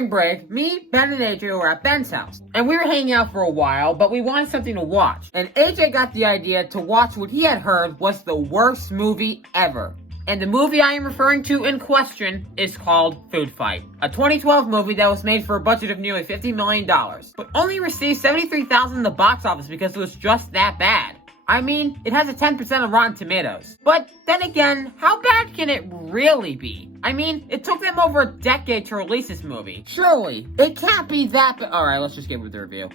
spring break, me, Ben, and AJ were at Ben's house. And we were hanging out for a while, but we wanted something to watch. And AJ got the idea to watch what he had heard was the worst movie ever. And the movie I am referring to in question is called Foodfight, a 2012 movie that was made for a budget of nearly $50 million, but only received $73,000 in the box office because it was just that bad. I mean, it has a 10% on Rotten Tomatoes. But then again, how bad can it really be? I mean, it took them over a decade to release this movie. Surely, it can't be that bad. Alright, let's just get with the review.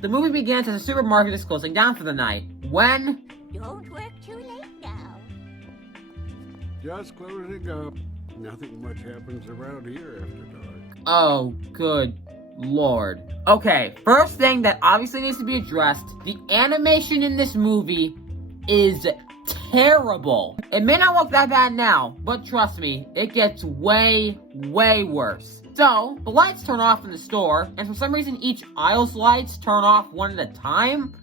The movie begins as a supermarket is closing down for the night, when... Don't work too late now. Just closing up. Nothing much happens around here after dark. Oh, good Lord. Okay, first thing that obviously needs to be addressed, the animation in this movie is terrible. It may not look that bad now, but trust me, it gets way, way worse. So, the lights turn off in the store, and for some reason each aisle's lights turn off one at a time.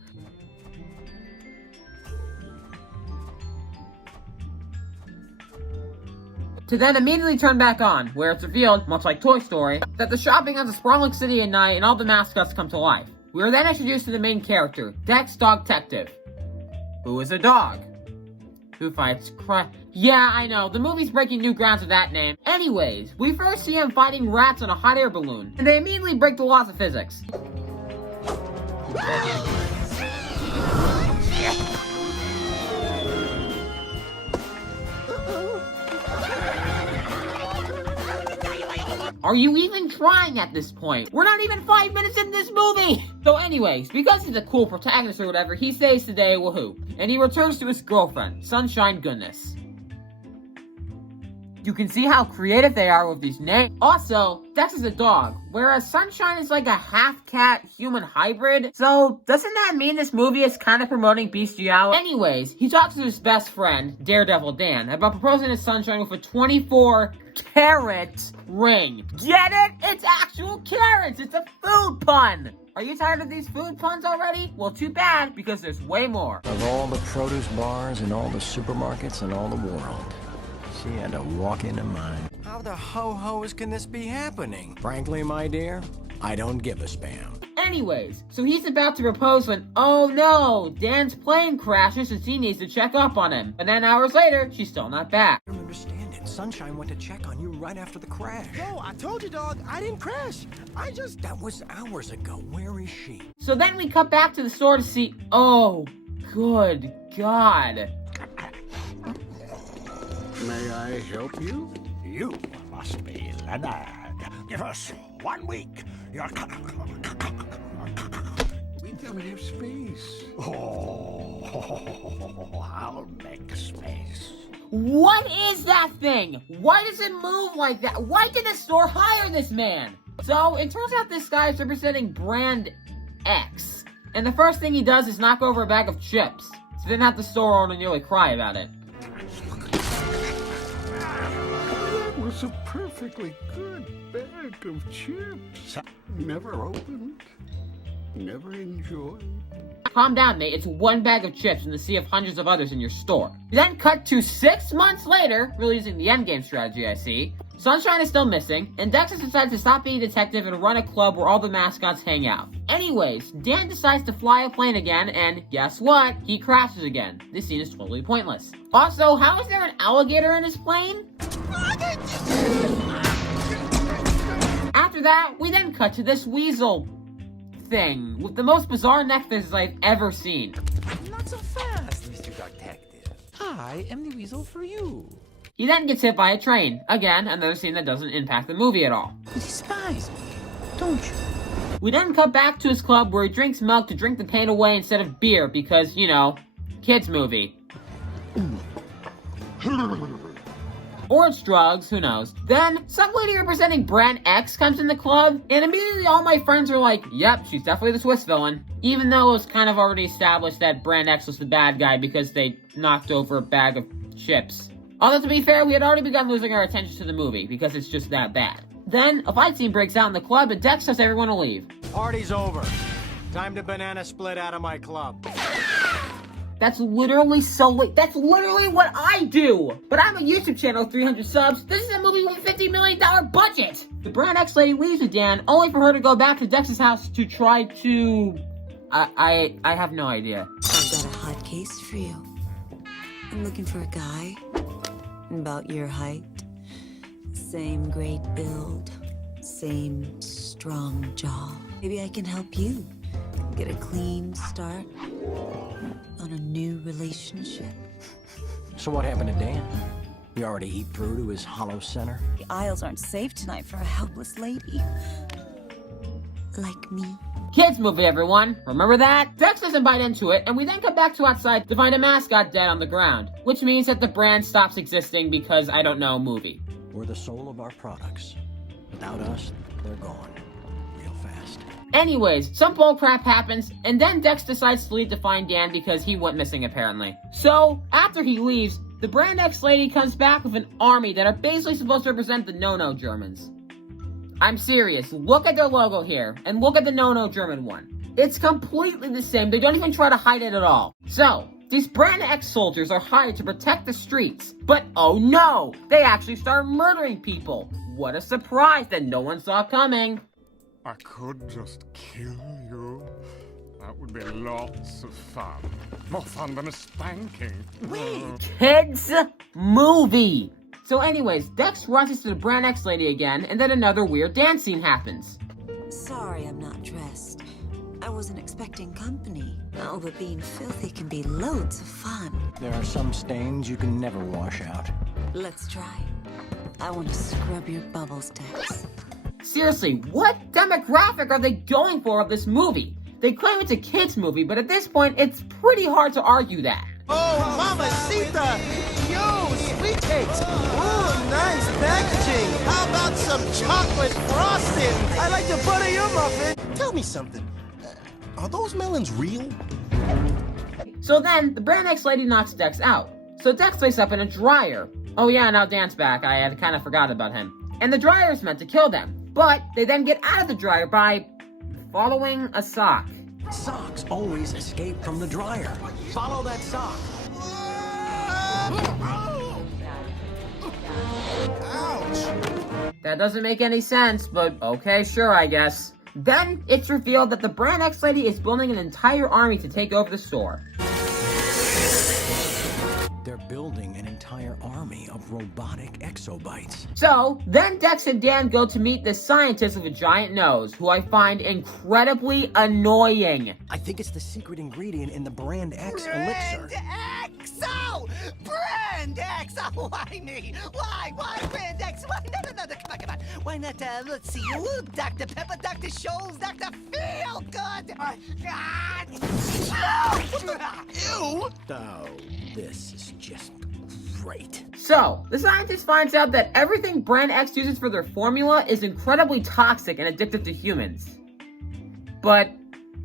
To then immediately turn back on, where it's revealed, much like Toy Story, that the shopping has a sprawling city at night and all the mascots come to life. We are then introduced to the main character, Dex Dog Detective, who is a dog, who fights Yeah, I know, the movie's breaking new grounds with that name. Anyways, we first see him fighting rats on a hot air balloon, and they immediately break the laws of physics. Are you even trying at this point? We're not even 5 minutes in this movie! So anyways, because he's a cool protagonist or whatever, he saves the day, woohoo. And he returns to his girlfriend, Sunshine Goodness. You can see how creative they are with these names. Also, Dex is a dog, whereas Sunshine is like a half-cat, human hybrid. So, doesn't that mean this movie is kind of promoting bestiality? Anyways, he talks to his best friend, Daredevil Dan, about proposing to Sunshine with a 24-carat ring. Get it? It's actual carrots! It's a food pun! Are you tired of these food puns already? Well, too bad, because there's way more. Of all the produce bars in all the supermarkets in all the world, she had to walk into mine. How the ho-hos can this be happening? Frankly, my dear, I don't give a spam. Anyways, so he's about to propose when, oh no, Dan's plane crashes since he needs to check up on him. And then hours later, she's still not back. I don't understand it. Sunshine went to check on you right after the crash. No, I told you, dog, I didn't crash. That was hours ago. Where is she? So then we cut back to the store to see, oh, good God. May I help you? You must be Leonard. Give us 1 week. We don't have space. Oh, I'll make space. What is that thing? Why does it move like that? Why did the store hire this man? So, it turns out this guy is representing brand X. And the first thing he does is knock over a bag of chips. So then have the store owner nearly cry about it. That was a perfectly good bag of chips. Never opened. Never enjoyed. Calm down, mate. It's one bag of chips in the sea of hundreds of others in your store. We then cut to 6 months later, really using the endgame strategy, I see. Sunshine is still missing, and Dexter decides to stop being a detective and run a club where all the mascots hang out. Anyways, Dan decides to fly a plane again, and guess what? He crashes again. This scene is totally pointless. Also, how is there an alligator in his plane? After that, we then cut to this weasel thing with the most bizarre neck feathers I've ever seen. Not so fast, Mr. Detective. I am the weasel for you. He then gets hit by a train. Again, another scene that doesn't impact the movie at all. You despise me, don't you? We then cut back to his club where he drinks milk to drink the pain away instead of beer because, you know, kids movie. Or it's drugs, who knows. Then, some lady representing Brand X comes in the club, and immediately all my friends are like, yep, she's definitely the Swiss villain. Even though it was kind of already established that Brand X was the bad guy because they knocked over a bag of chips. Although, to be fair, we had already begun losing our attention to the movie because it's just that bad. Then, a fight scene breaks out in the club, and Dex tells everyone to leave. Party's over. Time to banana split out of my club. That's literally that's literally what I do! But I'm a YouTube channel with 300 subs. This is a movie with a $50 million budget! The Brand X lady leaves with Dan, only for her to go back to Dex's house to try to... I have no idea. I've got a hot case for you. I'm looking for a guy about your height. Same great build. Same strong jaw. Maybe I can help you get a clean start on a new relationship. So what happened to Dan? You already eat through to his hollow center? The aisles aren't safe tonight for a helpless lady. Like me. Kids movie, everyone. Remember that? Dex doesn't bite into it, and we then come back to outside to find a mascot dead on the ground, which means that the brand stops existing because, I don't know, movie. We're the soul of our products. Without us, they're gone. Real fast. Anyways, some bullcrap happens, and then Dex decides to leave to find Dan because he went missing apparently. So, after he leaves, the Brand X lady comes back with an army that are basically supposed to represent the No-No Germans. I'm serious, look at their logo here, and look at the No-No German one. It's completely the same, they don't even try to hide it at all. So, these Brand X soldiers are hired to protect the streets, but oh no, they actually start murdering people. What a surprise that no one saw coming. I could just kill you. That would be lots of fun. More fun than a spanking. Kids movie. So anyways, Dex rushes to the Brand X lady again, and then another weird dance scene happens. Sorry I'm not dressed. I wasn't expecting company. Oh, but being filthy can be loads of fun. There are some stains you can never wash out. Let's try. I want to scrub your bubbles, Dex. Seriously, what demographic are they going for of this movie? They claim it's a kids movie, but at this point, it's pretty hard to argue that. Oh, mamacita! Yo, sweet cakes! Oh, nice packaging! How about some chocolate frosting? I like to butter your muffin! Tell me something. Are those melons real? So then, the Brand X lady knocks Dex out. So Dex wakes up in a dryer. Oh yeah, now Dan's back. I had kind of forgot about him. And the dryer is meant to kill them. But they then get out of the dryer by following a sock. Socks always escape from the dryer. Follow that sock. Ouch! That doesn't make any sense, but okay, sure, I guess. Then, it's revealed that the Brand X lady is building an entire army to take over the store. They're building an entire army of robotic exobites. So, then Dex and Dan go to meet this scientist with a giant nose, who I find incredibly annoying. I think it's the secret ingredient in the Brand X elixir. X! Oh! Brand X! Oh, why me? Why? Why Brand X? Why? No, come on. Why not, let's see, Dr. Pepper, Dr. Scholl's, Dr. Feelgood! Ew! Oh, this is just great. So, the scientist finds out that everything Brand X uses for their formula is incredibly toxic and addictive to humans. But,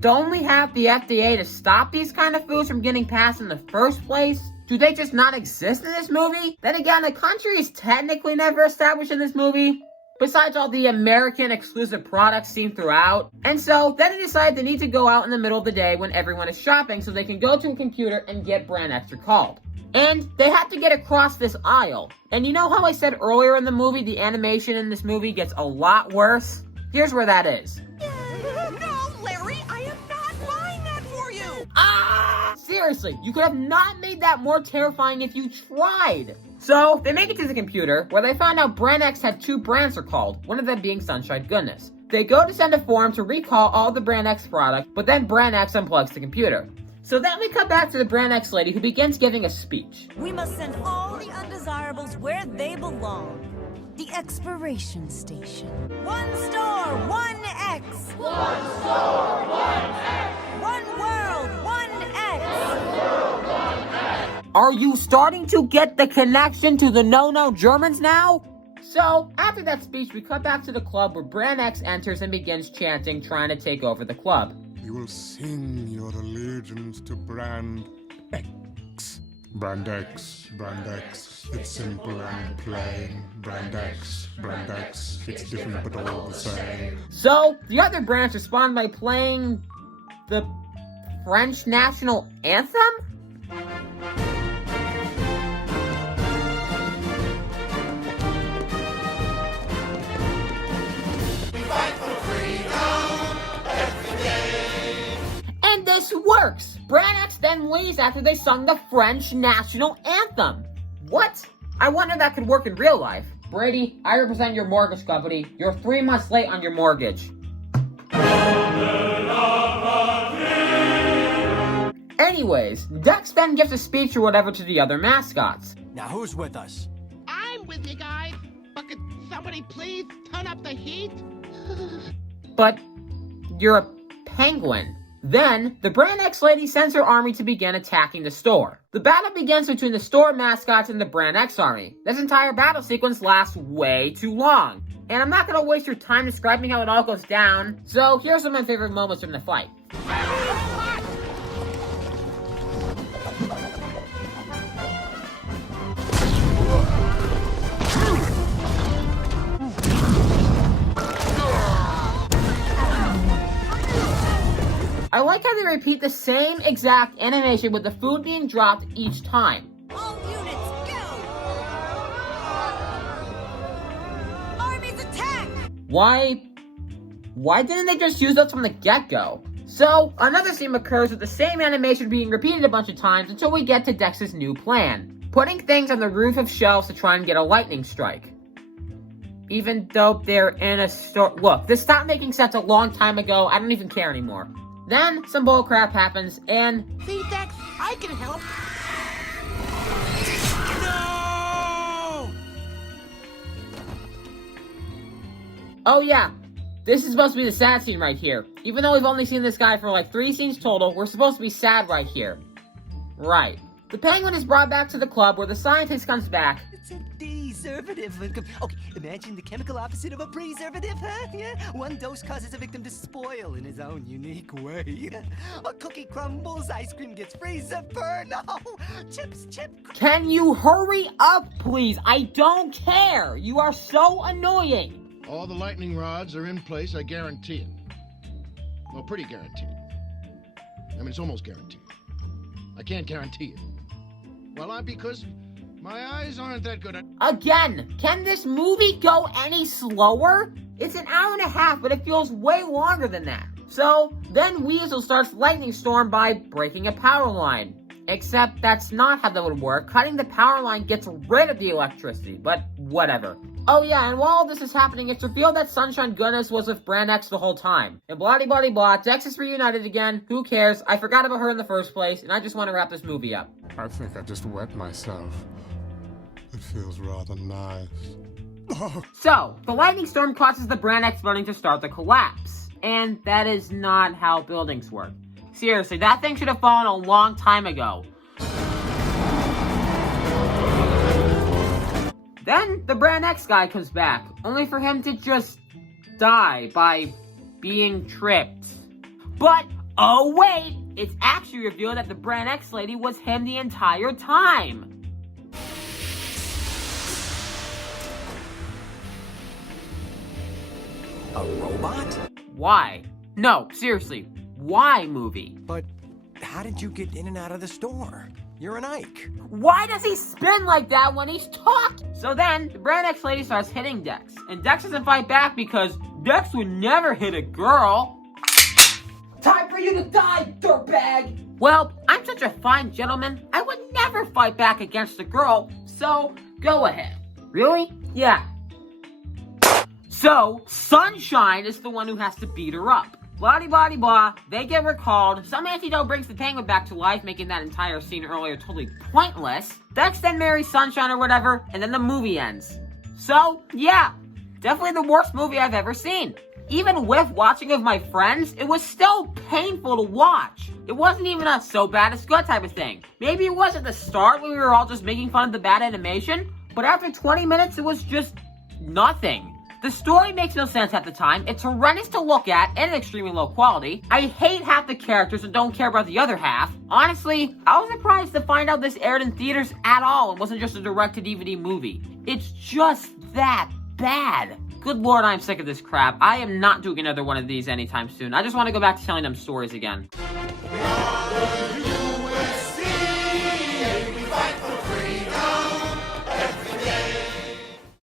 don't we have the FDA to stop these kind of foods from getting passed in the first place? Do they just not exist in this movie? Then again, the country is technically never established in this movie, besides all the American exclusive products seen throughout. And so, then they decide they need to go out in the middle of the day when everyone is shopping so they can go to a computer and get Brand X recalled. And they have to get across this aisle. And you know how I said earlier in the movie, the animation in this movie gets a lot worse? Here's where that is. No, Larry, I am not buying that for you! Ah! Seriously, you could have not made that more terrifying if you tried. So, they make it to the computer, where they find out Brand X had 2 brands recalled, one of them being Sunshine Goodness. They go to send a form to recall all the Brand X products, but then Brand X unplugs the computer. So then we come back to the Brand X lady who begins giving a speech. We must send all the undesirables where they belong. The expiration station. One store, one X. One store, one X. One world, one X. Are you starting to get the connection to the No-No Germans now? So, after that speech, we cut back to the club where Brand X enters and begins chanting, trying to take over the club. You will sing your allegiance to Brand X. Brand X, Brand X, it's simple and plain. Brand X, it's different but all the same. So, the other brands respond by playing the French national anthem? works! Brand X then leaves after they sung the French national anthem. What? I wonder if that could work in real life. Brady, I represent your mortgage company. You're 3 months late on your mortgage. Anyways, Dex then gives a speech or whatever to the other mascots. Now who's with us? I'm with you guys, but could somebody please turn up the heat? But you're a penguin. Then, the Brand X lady sends her army to begin attacking the store. The battle begins between the store mascots and the Brand X army. This entire battle sequence lasts way too long. And I'm not going to waste your time describing how it all goes down, so here's some of my favorite moments from the fight. I like how they repeat the same exact animation with the food being dropped each time. All units, go! Armies attack! Why didn't they just use those from the get-go? So, another scene occurs with the same animation being repeated a bunch of times until we get to Dex's new plan. Putting things on the roof of shelves to try and get a lightning strike. Even though they're in a store. Look, this stopped making sense a long time ago. I don't even care anymore. Then, some bullcrap happens, and... See, Dex, I can help. No! Oh yeah, this is supposed to be the sad scene right here. Even though we've only seen this guy for like 3 scenes total, we're supposed to be sad right here. Right. The penguin is brought back to the club where the scientist comes back. It's a preservative. Okay, imagine the chemical opposite of a preservative, huh? Yeah, one dose causes a victim to spoil in his own unique way. A cookie crumbles, ice cream gets freezer burn. No, chips. Can you hurry up, please? I don't care. You are so annoying. All the lightning rods are in place, I guarantee it. Well, pretty guaranteed. I mean, it's almost guaranteed. I can't guarantee it. Well, because my eyes aren't that good at... Again, can this movie go any slower? It's an hour and a half, but it feels way longer than that. So, then Weasel starts Lightning Storm by breaking a power line. Except that's not how that would work. Cutting the power line gets rid of the electricity, but whatever. Oh yeah, and while all this is happening, it's revealed that Sunshine Goodness was with Brand X the whole time. And blah-de-blah-de-blah, Dex is reunited again. Who cares? I forgot about her in the first place, and I just want to wrap this movie up. I think I just wet myself. It feels rather nice. So, the lightning storm causes the Brand X building to start to collapse. And that is not how buildings work. Seriously, that thing should have fallen a long time ago. Then, the Brand X guy comes back, only for him to just die by being tripped. But, oh wait! It's actually revealed that the Brand X lady was him the entire time! A robot? Why? No, seriously, why movie? But how did you get in and out of the store? You're an Ike. Why does he spin like that when he's talking? So then, the Brand X lady starts hitting Dex. And Dex doesn't fight back because Dex would never hit a girl. Time for you to die, dirtbag! Well, I'm such a fine gentleman, I would never fight back against a girl, so go ahead. Really? Yeah. So, Sunshine is the one who has to beat her up. Blah-de-blah-de-blah, they get recalled, some antidote brings the penguin back to life, making that entire scene earlier totally pointless. Dex then marries Sunshine or whatever, and then the movie ends. So, yeah, definitely the worst movie I've ever seen. Even with watching with my friends, it was still painful to watch. It wasn't even a so bad it's good type of thing. Maybe it was at the start when we were all just making fun of the bad animation, but after 20 minutes it was just nothing. The story makes no sense at the time, it's horrendous to look at and extremely low quality. I hate half the characters and don't care about the other half. Honestly, I was surprised to find out this aired in theaters at all and wasn't just a direct-to-DVD movie. It's just that bad. Good lord, I'm sick of this crap. I am not doing another one of these anytime soon. I just want to go back to telling them stories again.